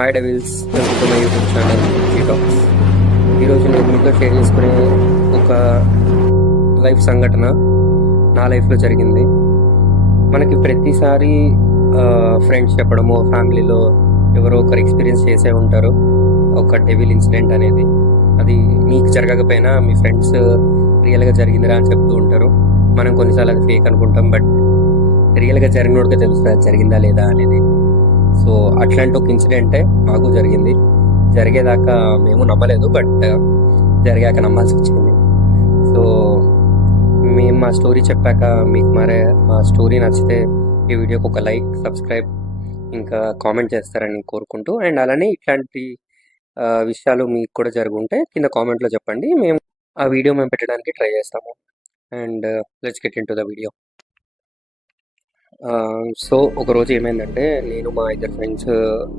Hi devils, welcome to my YouTube channel G Talks. ఈరోజు నేను మీతో షేర్ చేసుకునే ఒక లైఫ్ సంఘటన నా లైఫ్లో జరిగింది. మనకి ప్రతిసారి ఫ్రెండ్స్ చెప్పడము, ఫ్యామిలీలో ఎవరో ఒకరు ఎక్స్పీరియన్స్ చేసే ఉంటారు ఒక డెవిల్ ఇన్సిడెంట్ అనేది. అది మీకు జరగకపోయినా మీ ఫ్రెండ్స్ రియల్గా జరిగిందిరా అని చెప్తూ ఉంటారు. మనం కొన్నిసార్లు అది ఫేక్ అనుకుంటాం, బట్ రియల్గా జరిగినోడికే తెలుస్తుంది జరిగిందా లేదా అనేది. సో అట్లాంటి ఒక ఇన్సిడెంటే నాకు జరిగింది. జరిగేదాకా మేము నమ్మలేదు, బట్ జరిగాక నమ్మాల్సి వచ్చింది. సో మేము మా స్టోరీ చెప్పాక మీకు మా స్టోరీ నచ్చితే ఈ వీడియోకి ఒక లైక్, సబ్స్క్రైబ్, ఇంకా కామెంట్ చేస్తారని కోరుకుంటూ, అండ్ అలానే ఇట్లాంటి విషయాలు మీకు కూడా జరుగుంటే కింద కామెంట్లో చెప్పండి. మేము ఆ వీడియో మేము పెట్టడానికి ట్రై చేస్తాము. And let's get in to the video. So ఒకరోజు ఏమైందంటే, నేను మా ఇద్దరు ఫ్రెండ్స్